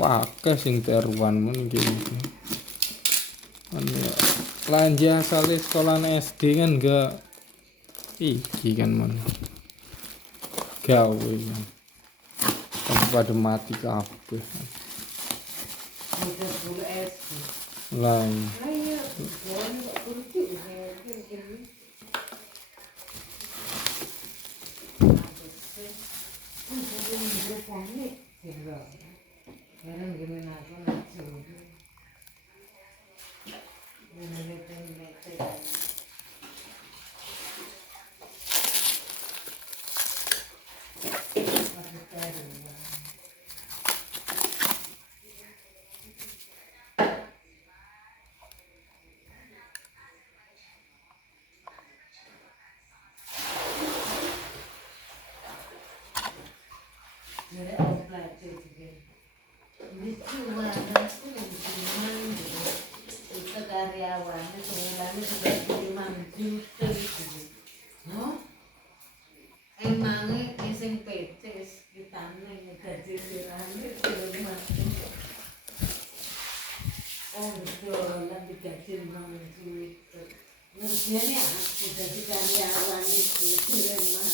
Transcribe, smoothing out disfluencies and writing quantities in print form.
Wah, akeh sing teruan men gini. Lanja asale sekolah SD kan enggak iki kan men. Gawe kan. Pada mati kabeh. Udah bulu es. Lah, Ayo, jangan kok bulu cuy. Sekarang gimana aku nak coba. Jadi aku belajar juga. Ini cuma nasi yang cuma itu karyawannya sebulannya sudah 5 juta gitu. Oh, emangnya iseng peces kita nih gaji sirane cuma oh betul lagi gaji 5 juta. Ngertiannya aku jadi karyawan itu cuma